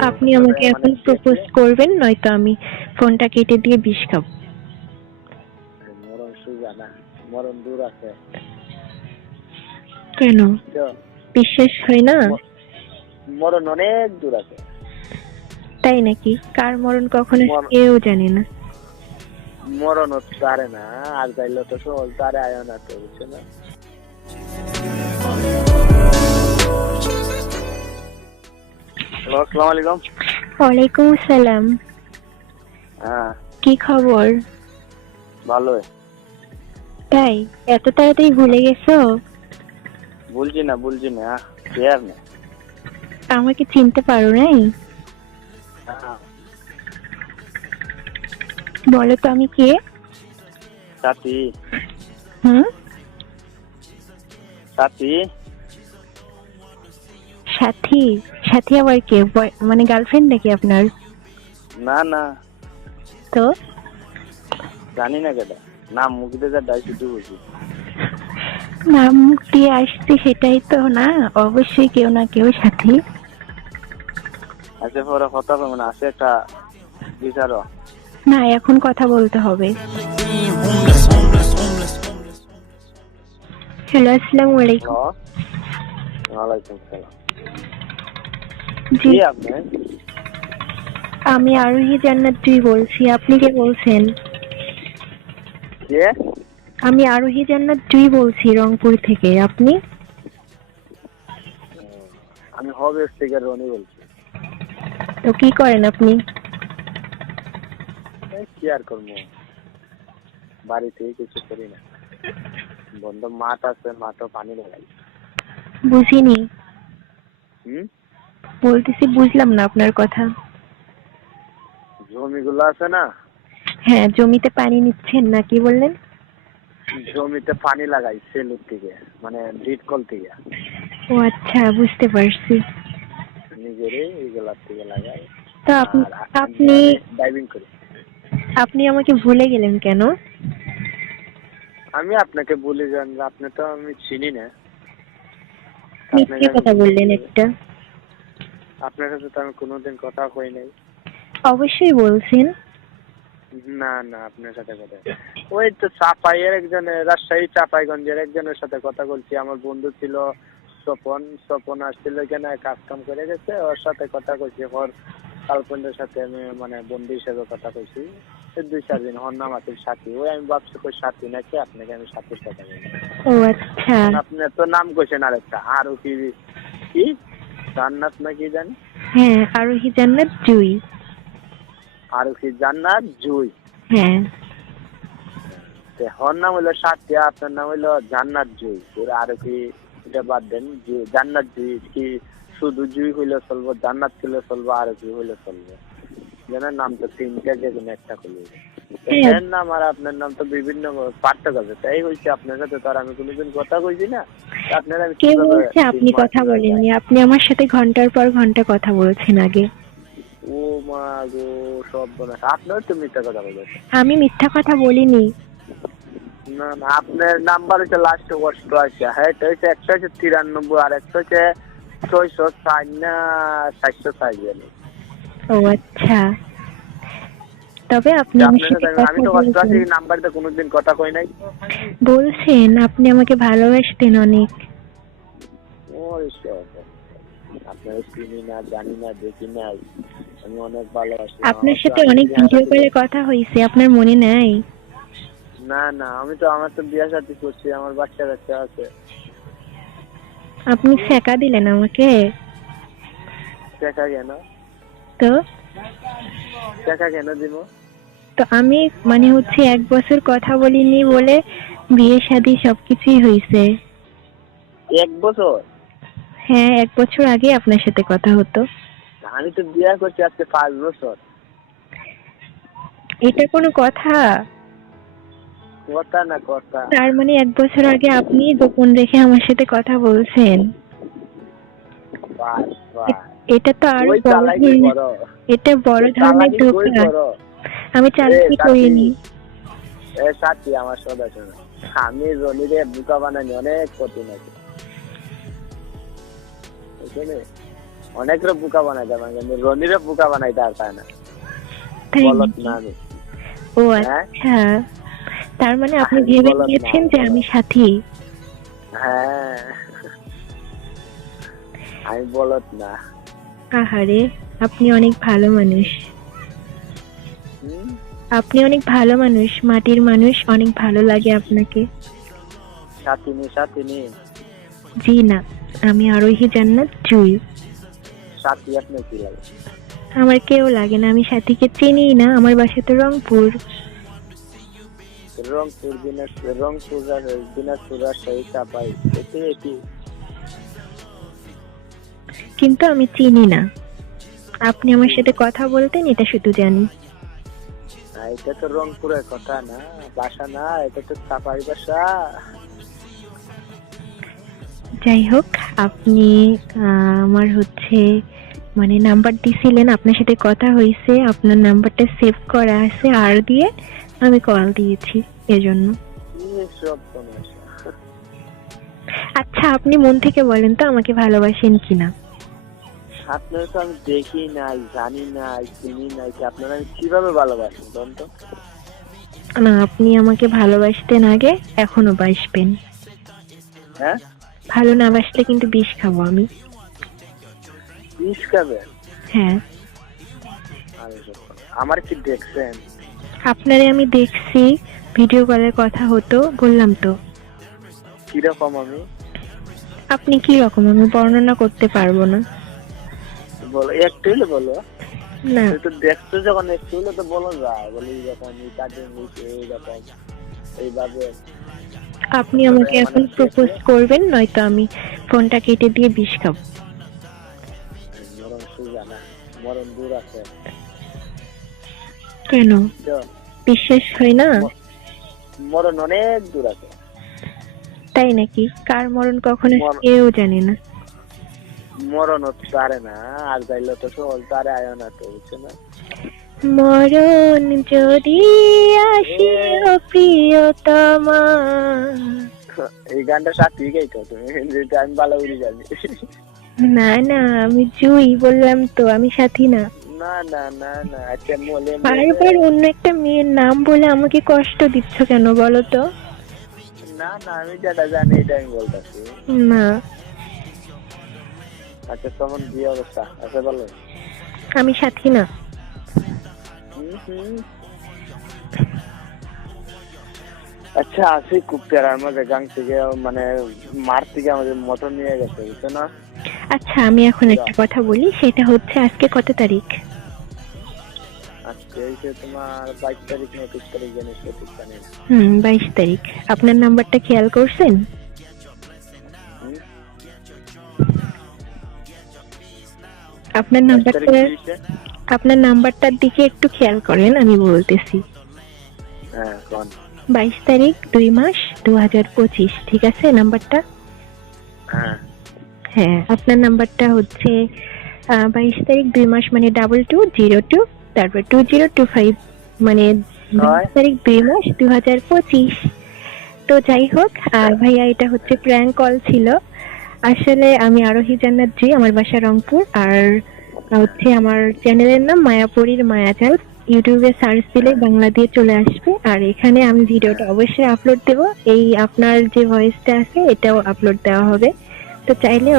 আপনি আমাকে এখন প্রপোজ করবেন নয়তো আমি ফোনটা কেটে দিয়ে বিষ খাব। মরণ দূর আছে। কেন? বিশ্বাস হয় না? মরণ অনেক দূর আছে। তাই নাকি? কার মরণ কখন কেউ জানে না। মরণ তারে না আর যাইলে তো সহজ তারে আয় না তো বুঝছ না? হ্যালো আসসালামু আলাইকুম ওয়ালাইকুম আসসালাম। হ্যাঁ। কি খবর? ভালো। তাই এত তাড়াতাড়ি ভুলে গেছো? বলছি না বলছি না কেয়ার না? আমাকে চিনতে পারো নাই? হ্যাঁ, বলো তো আমি কে? সাথী। হুম? সাথী? সাথী সাথী আবার কে? মানে গার্লফ্রেন্ড নাকি আপনার? না না। তো? জানি না কেটা নাম মুখিতে যা ডাই শুধু বুঝি নাম মুখ দিয়ে আসছে সেটাই তো না। অবশ্যই কেউ না কেউ সাথী। আছে পরে কথা কবে না আছে একটা বিচার না এখন কথা বলতে হবে। হ্যালো আসসালামু আলাইকুম। ওয়ালাইকুম সালাম। জি। আপনি? আমি আরোহী জান্নাত জুই বলছি আপনি কে বলছেন? কে? আমি আরোহী জান্নাত জুই বলছি রংপুর থেকে আপনি? আমি হবে থেকে রনি বলছি। তো কি করেন আপনি? কি আর করব? বাড়িতে কিছু করি না। বন্ধ মাঠ আছে মাঠও পানি লাগাই বুঝিনি। বলতেছি বুঝলাম না আপনার কথা। জমিগুলো আছে না? হ্যাঁ জমিতে পানি নিচ্ছেন না কি বললেন? জমিতে পানি লাগাই সেলুর থেকে মানে ডিট কল থেকে। ও আচ্ছা বুঝতে পারছি। নিজেরই এইগুলার থেকে লাগাই। তো আপনি আপনি ডাইভিং করি। আপনি আমাকে ভুলে গেলেন কেন? আমি আপনাকে বলে যান আপনি তো আমি চিনি না। মিথ্যে কথা বললেন একটা। আপনার সাথে তো আমি কোনোদিন কথা কই নাই। অবশ্যই বলছেন। না না আপনার সাথে কথা ওই তো চাপাইয়ের একজন রাজশাহী চাপাইগঞ্জের একজনের সাথে কথা বলছি। আমার বন্ধু ছিল স্বপন স্বপন আসছিল এখানে কাজ কাম করে গেছে। ওর সাথে কথা কইছি। ওর কালপন্ডের সাথে আমি মানে বন্ধু হিসেবে কথা কইছি। দুই চার দিন ওর নাম আছে সাথী। ওই আমি ভাবছি কই সাথী নাকি? আপনাকে আমি সাথীর কথা বলি ও আচ্ছা। আপনি তো নাম কইছেন আরেকটা। আরও কি কি? জান্নাত নাকি জানি? হ্যাঁ আরোহী জান্নাত? জুই। আরও কি জান্নাত? জুই। হ্যাঁ। তে ওর নাম হইল সাথিয়া আপনার নাম হইল জান্নাত জুই। আরও কি এটা বাদ দেন। জান্নাত জুই কি শুধু জুই হইলে চলবো জান্নাত হইলে চলবো আরও কি হইলে চলবো? যেন নাম তো তিনটা যে কোনো একটা হ্যাঁ। এর নাম আর আপনার নাম তো বিভিন্ন পার্থক্য আছে। তাই হয়েছে আপনার সাথে তো আর আমি কোনোদিন কথা কইছি না। আপনার আমি কে বলছে আপনি কথা বলেননি? আপনি আমার সাথে ঘণ্টার পর ঘণ্টা কথা বলছেন আগে। ও মা গো সব বনাস আপনার তো মিথ্যা কথা বলছেন আমি মিথ্যা কথা বলিনি। না না আপনার নাম্বার হচ্ছে লাস্ট অষ্ট আছে হ্যাঁ এটা হচ্ছে একশো হচ্ছে তিরানব্বই আর একটা হচ্ছে ছয়শো ষাট না সাতশো ষাট জানি। ও আচ্ছা। তবে আপনি আমার আপনার সাথে আমি- তো অষ্টআশি বলছেন কোনোদিন কথা কই নাই। বলছেন আপনি আমাকে ভালোবাসতেন অনেক। আপনার চিনি না জানি না দেখি নাই। আমি অনেক ভালোবাসি। আপনার সাথে অনেক ভিডিও শাদী- কলে কথা হয়েছে আপনার মনে নাই? না না আমি তো আমার তো বিয়ে সাথে করছি আমার বাচ্চা কাচ্চা আছে। আপনি শেখা দিলেন আমাকে। দেখা কেন? তো? দেখা কেন দিব? তো আমি মানে হচ্ছে এক বছর কথা বলিনি বলে বিয়ে শাদী সবকিছুই হয়েছে এক বছর? হ্যাঁ এক বছর আগে আপনার সাথে কথা হতো। আমি তো বিয়ে করছি আজকে পাঁচ বছর। এটা কোনো কথা? কথা না কথা। তার মানে এক বছর আগে আপনি গোপন রেখে আমার সাথে কথা বলছেন। বাস বাস এটা তো আরও বড় এটা বড় ধরনের ধোকা আমি চালাকি করিনি এ সাথী আমার সদা শোনো আমি রনিরে বুকা বানানি অনেক কঠিন আছে। বুঝলে? অনেকরে বোকা বানাইতে পারে কিন্তু রনিরে বোকা আর পায় না। তাই বলত না আমি। ও হ্যাঁ? আচ্ছা। তার মানে আপনি ভেবে নিয়েছেন যে আমি সাথী? হ্যাঁ। আমি বলত না। আহারে আপনি অনেক ভালো মানুষ। আপনি অনেক ভালো মানুষ মাটির মানুষ অনেক ভালো লাগে আপনাকে। সাথিনী সাথিনী জি না আমি আরোহী জান্নাত জুই। সাথী আপনার কি লাগে? আমার কেউ লাগে না আমি সাথীকে চিনি না আমার বাসা তো রংপুর। রংপুর দিনাজপুর রংপুর দিনাজপুর রাজশাহী চাপাই এতে এটি কিন্তু আমি চিনি না। আপনি আমার সাথে কথা বলতেন এটা শুধু জানি। এটা তো রংপুরের কথা না বাসা না এটা তো চাপাই বাসা। যাই হোক আপনি আমার হচ্ছে মানে নাম্বার দিছিলেন আপনার সাথে কথা হয়েছে আপনার নাম্বারটা সেভ করা আছে আর দিয়ে আমি কল দিয়েছি এজন্য। আচ্ছা আপনি মন থেকে বলেন তো আমাকে ভালোবাসেন কিনা। আপনার তো আমি দেখি নাই জানি নাই চিনি নাই যে আপনারা আমি কীভাবে ভালোবাসি বলুন তো। না আপনি আমাকে ভালোবাসতেন আগে এখনও বাসবেন। হ্যাঁ? ভালো না বাসলে কিন্তু বিষ খাব আমি। বিষ খাবেন হ্যাঁ। আমার কি দেখছেন? আপনারে আমি দেখছি ভিডিও কলের কথা হতো বললাম তো। কীরকম আমি? আপনি কি রকম আমি বর্ণনা করতে পারব না। বলো একটু হলে বলো। না। তো দেখছ যখন একটু হলে তো বলা যায় বলি এইরকম এই কাজে নিচে এইরকম এইভাবে। আপনি আমাকে এখন প্রপোজ করবেন নয়তো আমি ফোনটা কেটে দিয়ে বিষ খাব। মরণ সুজা না মরণ দূর আছে। কেন? বিশ্বাস হয় না? মরণ অনেক দূর আছে। তাই নাকি? কার মরণ কখন কেউ জানে না। মরণ না আর যাইলে তো সহজ তারে আয় না তো বুঝছ না। মরণ যদি আসে ও প্রিয়তমা। এই গানটা সাথী গাইতো তুমি যেটা আমি ভালো করে জানি। না না আমি জুই বললাম তো আমি সাথী না। না না না না আচ্ছা মলে বারবার অন্য একটা মেয়ের নাম বলে আমাকে কষ্ট দিচ্ছ কেন বলো তো? না না আমি যেটা জানি এটা আমি বলতেছি। না। আচ্ছা তখন কি অবস্থা? আচ্ছা বলো আমি সাথী না। আচ্ছা মধ্যে গাং থেকে মানে মার থেকে আমাদের মোটর নিয়ে গেছে বুঝছ না? আচ্ছা আমি এখন একটা কথা বলি সেটা হচ্ছে আজকে কত তারিখ? আজকে হচ্ছে তোমার বাইশ তারিখ না একুশ তারিখ জানিস হুম বাইশ তারিখ। আপনার নাম্বারটা খেয়াল করছেন? আপনার নাম্বারটা আপনার নাম্বারটার দিকে একটু খেয়াল করেন আমি বলতেছি। হ্যাঁ বাইশ তারিখ দুই মাস দু হাজার পঁচিশ ঠিক আছে নাম্বারটা? হ্যাঁ। হ্যাঁ আপনার নাম্বারটা হচ্ছে বাইশ তারিখ দুই মাস মানে ডাবল টু জিরো টু তারপর টু জিরো টু ফাইভ মানে বাইশ তারিখ দুই মাস দু হাজার পঁচিশ। তো যাই হোক আর ভাইয়া এটা হচ্ছে প্র্যাঙ্ক কল ছিল। আসলে আমি আরোহী জান্নাত জি আমার বাসা রংপুর, আর হচ্ছে আমার চ্যানেলের নাম মায়াপুরীর মায়াজাল ইউটিউবে সার্চ দিলে বাংলা দিয়ে চলে আসবে। আর এখানে আমি ভিডিওটা অবশ্যই আপলোড দেব। এই আপনার যে ভয়েসটা আছে, এটাও আপলোড দেওয়া হবে। তো চাইলে